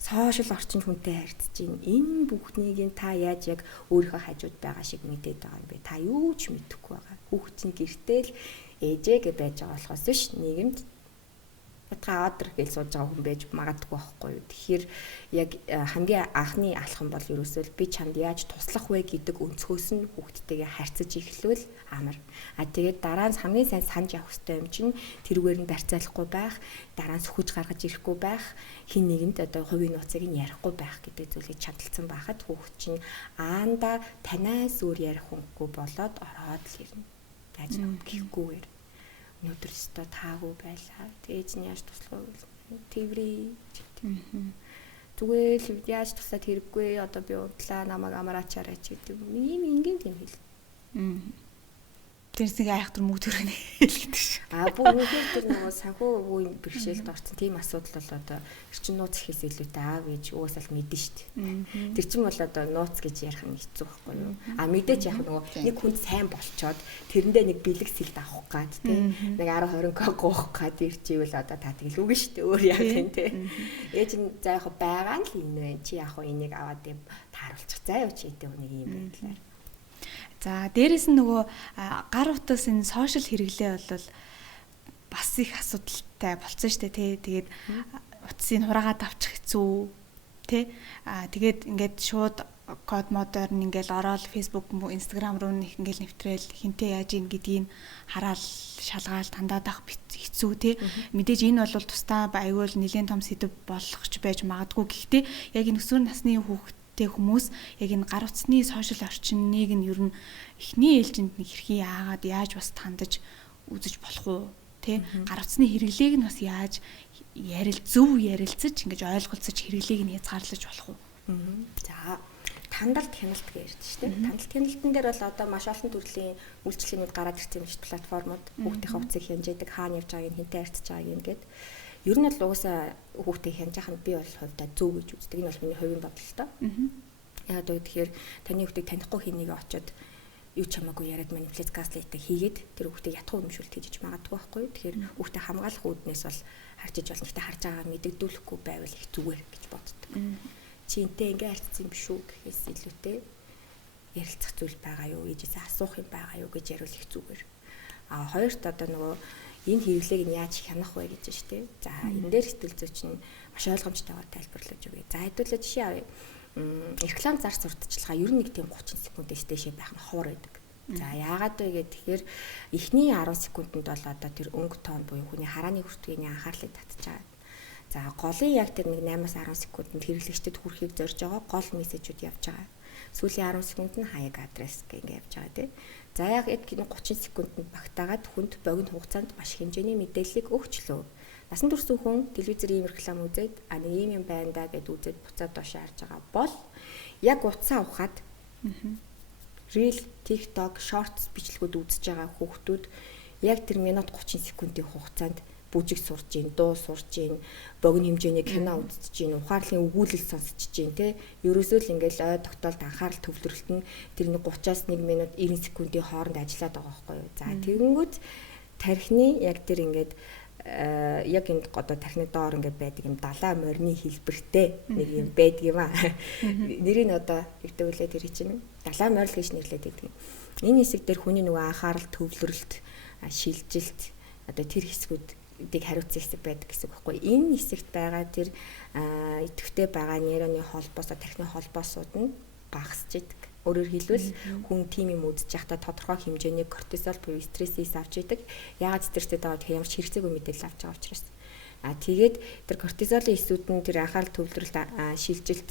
Сошиал орчинд хүнтэй харьцаж байна. Энэ бүхнийг та яаж яг өөрийнхөө хажууд байгаа шиг мэдээд байгаа юм бэ? Та юу ч мэдэхгүй байгаа. Хүүхэд чинь гэртэл ээжээгээ байж байгаа болохоос биш нийгэмд Удаа одор гэж сууж байгаа хүн байж магадгүй байхгүй юу. Тэгэхээр яг хамгийн анхны алхам бол ерөөсөө би чамд яаж туслах вэ гэдэг өнцгөөс нь хүүхдтэйгээ харьцаж эхлэвэл амар. Тэгээд дараа нь хамгийн сайн санаж явах хэрэгтэй юм чинь тэрүүгээр нь барьцаалахгүй байх, дараа нь сүхэж гаргаж ирэхгүй байх, хин нэгэнд одоо хувийн нууцыг нь ярихгүй байх гэдэг зүйлийг чадалцсан байхад хүүхд чинь аанда танаас өөр ярих хүнгүй болоод ороод л ирнэ. Яаж гэхгүйгээр өнөөдөр өстө таагүй байлаа. Ээж нь яаж туслах вэ? Тэврий. Зүгээр л яаж туслаад хэрэггүй. Одоо би унтлаа намайг амараач араач гэдэг. Ийм ингийн тийм хэл. Тэрсийг айхтар мөнгө төргөнэ хэлдэг ш. Бүгд тэр нөгөө санхүү өвгөө бэрхшээлд орсон тийм асуудал бол одоо эрчин нууц ихээс илүүтэй аав ээж уусаал мэдэн штт. Тэр чинь бол одоо нууц гэж ярих нь хэцүү байхгүй юу? Мэдээч яг нөгөө нэг хүнд сайн болчоод тэрэндээ нэг бэлэг сэлд авах гад тийм нэг 10 20 к гоох гад ирчихвэл одоо та тэгэлгүй штт өөр яг юм тийм. Ээж нь за яг байгаа нь л энэ чи яг энийг аваад тааруулчих заа юу чи гэдэг нэг юм байдлаар. За дээрэс нь нөгөө гар утас энэ сошиал хэрэглээ бол бас их асуудалтай болцсон шүү дээ тий. Тэгээд утасыг хураагаад авчих хэцүү тий. Тэгээд ингээд шууд код модоор нь ингээд ороод Facebook, Instagram руу ингээд нэвтрээл хинтээ яаж ийн гэдгийг хараал шалгаал тандаад авах хэцүү тий. Мэдээж энэ бол тусдаа аюул нэлээд том сэдв болох ч байж магадгүй. Гэхдээ яг энэ өсвөр насны хүүхдтэй хүмүүс яг энэ гар утасны сошиал орчныг нь ер нь эхний ээлжинд нэг хэрхий яагаад яаж бас тандаж үзэж болох уу тий. Гар утасны хэрэглээг нь бас яаж зөв ярилцаж ингэж ойлголцож хэрэглээг нь хязгаарлаж болох уу? За тандалт хяналт гэж ярьж штеп. Тандалт хяналтан дээр бол одоо маш олон төрлийн үйлчлэгнүүд гараад ирсэн юм шиг платформуд хүүхдийн утсыг хянжээдэг, хаана явж байгааг нь хинтээ харьцаж байгааг ингээд. Ер нь л угаасаа хүүхдийг хянж байхад би бол хувьдаа зөв гэж үздэг. Энэ бол миний хувийн бодол л доо. Яг тэгэхээр таны хүүхдийг танихгүй хэнийг очиод юу ч хамаагүй яриад манипуляц газлайтыг хийгээд тэр хүүхдийг ятгах өмшүүлэлт хийж магадгүй байхгүй. Тэгэхээр хүүхдээ хамгаалах үүднээс бол харж иж болно. Гэхдээ харж байгаагаа мэдэгдүүлэхгүй байвал их зүгээр гэж боддог. Чи энтэй ингээ харьцсан юм биш үү гэхээс илүүтэй ярилцах зүйл байгаа юу, ээжээсээ асуух юм байгаа юу гэж яриул их зүгээр. Хоёрт одоо нөгөө энэ хэрэглээг нь яаж хянах вэ гэж штэ. За энэ дээр сэтгэл зүйч нь маш ойлгомжтойгоор тайлбарлаж өгье. За хэдүүлээ жишээ авъя. Реклам зар сурталчилгаа ер нь нэг тийм 30 секундээс дээшээ байх нь ховор байдаг. За яагаад вэ гэхээр эхний 10 секундэд бол одоо тэр өнгө тоон буюу хүний харааны хүртгээний анхаарлыг татчихад. За голын яг тэр нэг 8-10 секундэд хэрэглэгчдэд хүрэхийг зорж байгаа гол мессежүүд явж байгаа. Сүүлийн 10 секунд нь хаяг адрес гэх ингэ явж байгаа тийм. За яг 30 секундэд багтаагаад хүнд богино хугацаанд маш хэмжээний мэдээллийг өгчлөө. Насан турш хүн телевизээр ийм реклам үзээд нэг ийм юм байна да гэд үзээд буцаад доошоо харж байгаа бол яг утсаа ухаад Reel, TikTok, Shorts бичлэгүүд үзэж байгаа хүүхдүүд яг тэр минут 30 секундын хугацаанд бүжиг сурж гин, дуу сурж гин, богино хэмжээний кино үзэж гин, ухаарлын өгүүлэл сонсож гин те. Ерөөсөө л ингээл ой тогтоолд анхаарал төвлөрөлт нь тэр нэг 30-аас 1 минут 90 секундын хооронд ажиллаад байгаа байхгүй юу. За тэгэнгүүт тархины яг тэр ингээд яг энэ одоо тархины доор ингээд байдаг юм далай морины хэлбэртэй нэг юм байдаг юм аа. Нэрийг одоо өвдөө үлээ тэр чинь далай морил гэж нэрлэдэг гэдэг. Энэ хэсэг дээр хүний нөгөө анхаарал төвлөрөлт, шилжилт одоо тэр хэсгүүдийг хариуцсан хэсэг байдаг гэсэн үг байхгүй. Энэ хэсэгт байгаа тэр идэвхтэй байгаа нейроны холбоос, тархины холбоосууд нь багасч идэг. Өөрөөр хэлбэл хүн тийм юм үзэж байхдаа тодорхой хэмжээний кортизол буюу стрессээс авч идэг. Яагаад стресстэй байгаа гэхээр ямар ч хэрэгцээгүй мэдээлэл авч байгаа учраас. Тэгээд тэр кортизолын эсүүд нь тэр анхаарал төвлөрөлт, шилжилт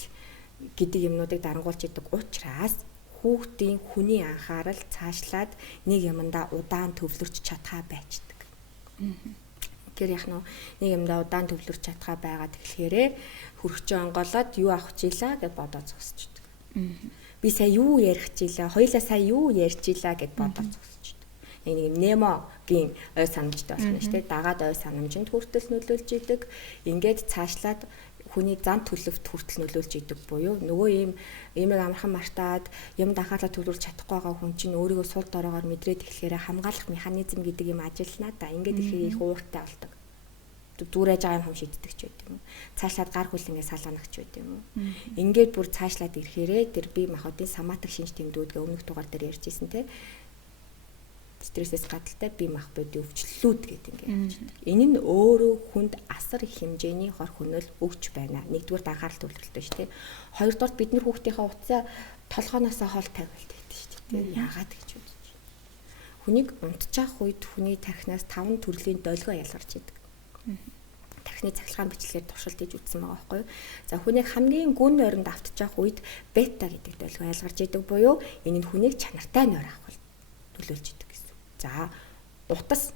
гэдэг юмнуудыг дарангуулж идэг учраас хүүхдийн хүний анхаарал цаашлаад нэг юмдаа удаан төвлөрч чадхаа байцдаг. Тэгэхээр яг нэг юмдаа удаан төвлөрч чадхаа байгаад тэгэхээр хөргөчөө онголоод юу авах чилаа гэж бодоод зогсчихдаг. Би сая юу ярих чилээ, хоёлаа сая юу ярьж илаа гэд бодоод зогсчихдаг. Нэг Немогийн ой санамжтай болох нь шүү дээ. Дагаад ой санамжинд хүртэл нөлөөлж идэг. Ингээд цаашлаад хүний зан төлөвт хүртэл нөлөөлж идэг буюу нөгөө имийг амархан мартаад юмд анхаарлаа төвлөрүүлж чадахгүй байгаа хүн чинь өөрийгөө сул дорогоор мэдрээд эхлэхээр хамгаалах механизм гэдэг юм ажилланаа да. Ингээд их ууртай болдог. Дүүрэж байгаа юм шийддэг ч байт юм уу. Цаашлаад гар хөл ингэ салганагч байт юм уу. Ингээд бүр цаашлаад ирэхээрээ тэр бие махбодын соматик шинж тэмдгүүд гэх өмнөх дугаар дээр ярьжсэн те. стрессээс гадалтай бие махбодын өвчлөлүүд гэдэг ингээд. Энэ нь өөрөө хүнд асар их хэмжээний хор хөнөөл өгч байна. Нэгдүгээр анхаарал төвлөрөлтөө шүү дээ. Хоёрдугаар бид нар хүүхдийнхээ утсаа толгооноосоо хол тавиулт гэдэг шүү дээ. Яагаад гэж бодож байна. Хүнийг унтчих үед хүний тархинаас 5 төрлийн долгио ялгарч идэг. Тархины цахилгаан бичлэгээр туршилт хийж үзсэн байгаа байхгүй юу. За хүнийг хамгийн гүн нойронд автчих үед бета гэдэг долгио ялгарч идэг буюу энэ нь хүнийг чанартай нойр авах төлөөлж идэг гэсэн. За утас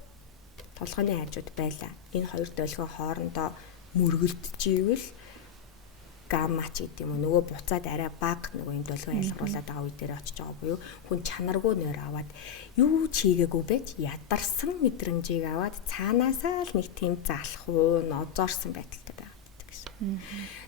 толгойн хайржууд байлаа. Энэ хоёр долгио хоорондоо мөргөлдөж гамма ч гэдэг юм уу нөгөө буцаад арай бага нөгөө юм долгио ялгаруулад байгаа үе дээр очиж байгаа буюу хүн чанаргүй нойр аваад юу ч хийгээгүй байж ядарсан мэдрэмжийг аваад цаанаасаа л нэг тийм залхуу нозоорсон байдалтай байгаа гэсэн.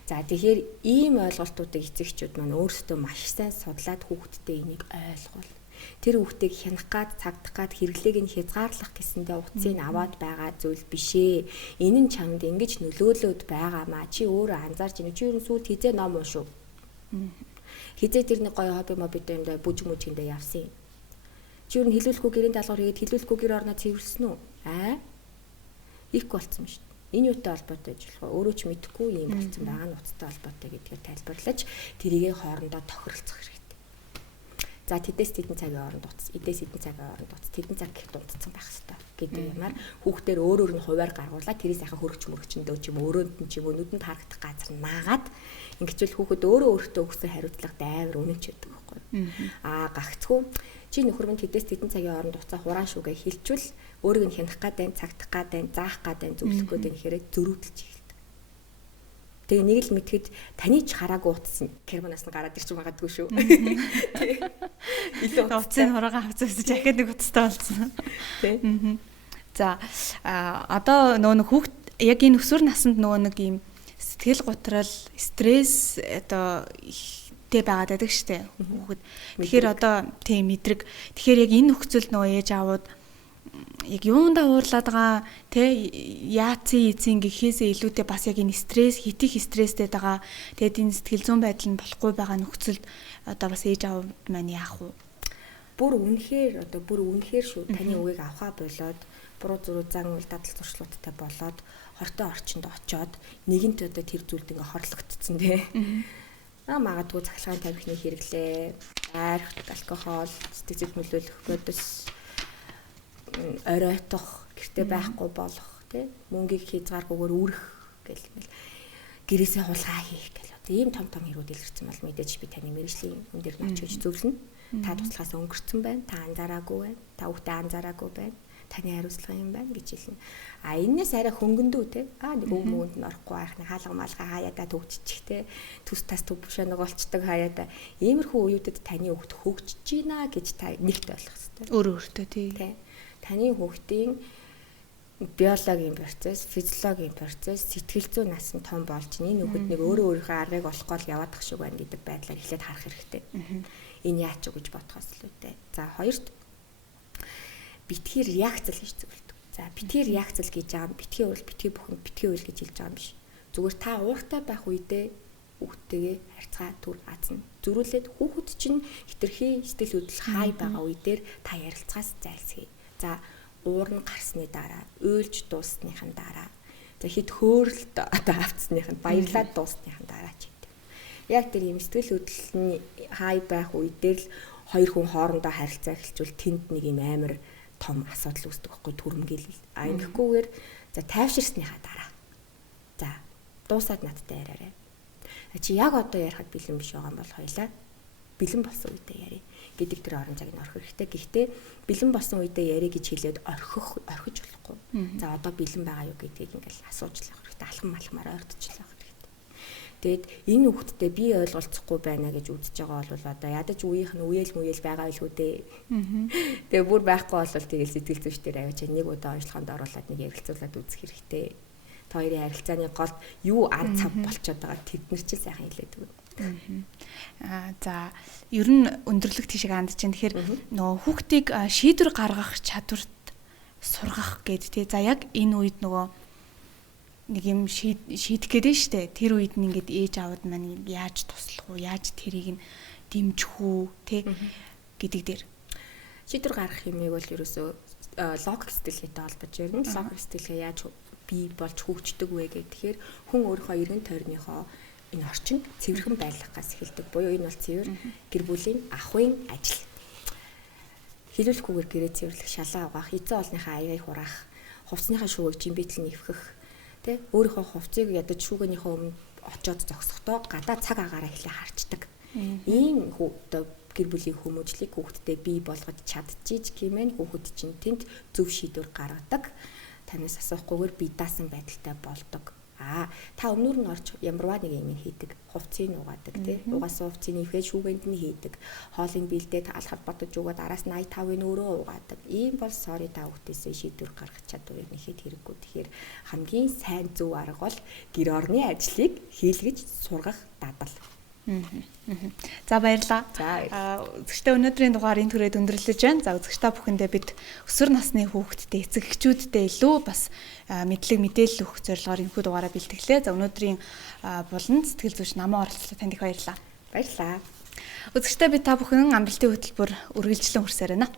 За тэгэхээр ийм ойлголтуудыг эцэгчүүд маань өөрсдөө маш сайн судлаад хүүхдтэй энийг ойлгуул. Тэр хүүхдийг хянах гад цагдах гад хэрэглээг нь хязгаарлах гэсэндээ утсыг аваад байгаа зүйл биш ээ. Энэ нь чамд ингэж нөлөөлөд байгаамаа. Чи өөрөө анзаарч байна. Чи ерөн сүйд хизээ ном уншив. Хизээ тэр нэг гоё хобби мобитэй юмдаа бүжиг мүжигэндээ явсан. Чи ерөн хилүүлэхгүй гэрийн даалгавар хийгээд хилүүлэхгүй гэр орноо цэвэрсэн үү? Их болцсон шүү дээ. Энэ юутай холбоотой гэж болох вэ? Өөрөө ч мэдэхгүй юм болцсон байгаа нь утастай холбоотой гэдгээр тайлбарлаж тэрийгэ хоорондоо тохиролцох хэрэгтэй. За тэдээс тэдэн цагийн хооронд утас, эдээс эдэн цагийн хооронд утас, тэдэн цаг гэхэд унтцсан байх хэрэгтэй гэдэг юмар хүүхдээр өөр нь хуваар гаргуулаад тэрийг сайхан хөргөч мөргөчөндөө ч юм өөрөөнд нь ч юм уу нүдэнд харагдах газар наагаад ингэчвэл хүүхэд өөрөө өөртөө өгсөн хариуцлага амар үнэнч байдаг байхгүй юу. Гагцгүй чи нөхөр минь тэдээс тэдэн цагийн хооронд уцаа хураан шүүгээ хилчвэл өөрийг нь хянах гад байн, цагдах гад байн, заах гад байн, зөвлөх гээд байна гэхээр зөрүүдэлж эхэлдэг. Тэгээ нэг л мэдхэд таны ч хараагүй утас керманаас нь гараад ирч магадгүй шүү. Илүү утсын хураагаа хавцаасч ахиад нэг утастай болсон. Тийм. За одоо нөгөө хүүхд яг энэ өсвөр наснд нөгөө нэг юм сэтгэл готрол, стресс одоо тэ байгаад байдаг штэ хүүхэд. Тэгэхээр одоо тийм мэдрэг. Тэгэхээр яг энэ нөхцөлд нөгөө ээж аавууд яг юундаа уурлаад байгаа те яацын эзэн гэхээсээ илүүтэй бас яг энэ стресс хитих стресстэй байгаа. Тэгэд энэ сэтгэл зүйн байдал нь болохгүй байгаа нөхцөлд одоо бас ээж аав маань яах вэ? Бүр үнэхээр шүү. Таны үгийг авахаа болоод буруу зуруу зан үйл дадал зуршлуудтай болоод хортой орчинд очоод нэгэнт одоо тэр зүйлд ингээ хорлогдсон те. Магадгүй цахилгаан тавихны хэрэглээ, арх, алкогол, сэтгэл нөлөөлөх бодис оройтох, гэртээ байхгүй болох тий мөнгийг хязгааргүйгээр үрэх гэл гэрээсээ хулгай хийх гэл одоо ийм том хэрүүд илэрсэн бол мэдээж би таны мэргэжлийн хүн дээр нь очиж зөвлөнө. Та туслахаас өнгөрцөн байна. Та анзаараагүй байна. Та хүүхдээ анзаараагүй байна. Таны хариуцлага юм байна гэж хэлнэ. Энэс арай хөнгөндөө тий нэг өв мөнд нь орохгүй байх нэг хаалга малгай хаяада төгжчих тий төс тас төв бушаа нугалцдаг хаяада иймэрхүү үеүүдэд таны хүүхд хөгжиж гинэ гэж та нэгт ойлгох хэрэгтэй. Өөртөө тий таны хүүхдийн биологийн процесс, физиологийн процесс, сэтгэл зүйн нас нь том болж энэ хүүхэд нэг өөрийнхөө аргыг олохгүй л яваад ах шиг байна гэдэг байдлаар эхлээд харах хэрэгтэй. Энэ яач вэ гэж бодохоос илүүтэй. За хоёрт битгий реакцэл гэж зөвлөдөг. За битгий реакцэл гэж байгаа нь битгий уйл, битгий бүхэн, битгий уйл гэж хэлж байгаа юм биш. Зүгээр та ууртай байх үедээ хүүхдтэйгээ харьцаа түр аазна. Зөрүүлээд хүүхэд чинь хитрхи сэтгэл хөдлөл хай байгаа үедэр та ярилцахаас зайлсхий. За уур нь гарсны дараа, уйлж дуусныхын дараа, за хит хөөрөлт одоо авцсныхын баярлаад дуусныхын дараа ч гэдэг. Яг тэр юм сэтгэл хөдлөлийн хай байх үедэр л хоёр хүн хоорондоо харилцаа эхэлжүүл тэнд нэг юм амар том асуудал үүсдэг байхгүй түрэмгийлэл. Ингэхгүйгээр за тайвширсныхаа дараа. За дуусаад надтай яриарай. Чи яг одоо ярихад бэлэн биш байгаа юм бол хоёлаа бэлэн болсон үедээ ярий гэдэг тэр орон цагийг орхих хэрэгтэй. Гэхдээ бэлэн болсон үедээ ярий гэж хэлээд орхиж болохгүй. За одоо бэлэн байгаа юу гэдгийг ингээл асууж л авах хэрэгтэй. Алхам малхмаар ойртож л авах хэрэгтэй. Тэгэд энэ хүүхдтэй би ойлголцохгүй байна гэж үзэж байгаа бол одоо ядаж үеийнх нь үеэл байгаа байлгүй дээ. Тэгээ бүр байхгүй бол тэгэл сэтгэл зүйчдэр аваач нэг удаа онцлогоонд оруулаад нэг ярилцуулаад үзэх хэрэгтэй. Та хоёрын харилцааны голд юу ар цав болчиход байгаа тэд нар ч сайхан хэлээд өгнө. За ер нь өндөрлөх тийшээ хандж чинь тэгэхээр нөгөө хүүхдийг шийдвэр гаргах чадварт сургах гэд тий. За яг энэ үед нөгөө нэг юм шийдэх гээд нь штэ. Тэр үед нь ингээд ээж аавд маань яаж туслах уу, яаж тэрийг нь дэмжих үү тий гэдэг дээр. шийдвэр гаргах юмыг бол ерөөсөө логик сэтгэлгээтэй холбож ирнэ. Логик сэтгэлгээ яаж бий болж хөгждөг вэ гэхээр хүн өөрийнхөө эргэн тойрныхоо энэ орчинд цэвэрхэн байлгахаас эхэлдэг. Буюу энэ бол цэвэр гэр бүлийн ахуйн ажил. Хэлүүлэхгүйгээр гэрээ цэвэрлэх, шалаа угаах, эзэн олныхаа аяыг хураах, хувцсныхаа шүүгийг жимбэтл нэвхэх, тэ өөрийнхөө хувцсыг ядаж шүүгийнхээ өмнө очиод зогсохдоо гадаа цаг агаараа эхлээ харчдаг. Ийм гэр бүлийн хүмүүжлийг хүүхдэд бий болгож чадчихж гэмээр хүүхэд чинь тэнд зөв шийдвэр гаргадаг. Танаас асуухгүйгээр бие даасан байдалтай болдог. Та өмнөр нь орж ямарваа нэг юм хийдэг. Хувцсыг угаадаг тий. Угаасан хувцсыг нэвхээд шүүгэнд нь хийдэг. Хоолыг бэлдээд алхад бодож өгөөд араас нь 85-ыг өөрөө угаадаг. Ийм бол sorry та хүүхдээсээ шийдвэр гаргах чадварыг нэхэд хэрэггүй. Тэгэхээр хамгийн сайн зөв арга бол гэр орны ажлыг хийлгэж сургах дадал. За баярлалаа. Үзэгчдээ өнөөдрийн дугаар энэ түрээд өндөрлөж байна. За үзэгчдээ бүхэндээ бид өсвөр насны хүүхэдтэй эцэг эхчүүдтэй илүү бас мэдлэг мэдээлэл өгөх зорилгоор энэхүү дугаараа бэлтгэлээ. За өнөөдрийн булан сэтгэл зүйч намаа оролцлоо танд их баярлалаа. Баярлалаа. Үзэгчдээ бид та бүхэн амралтын хөтөлбөр үргэлжлэн хүрсээр байна.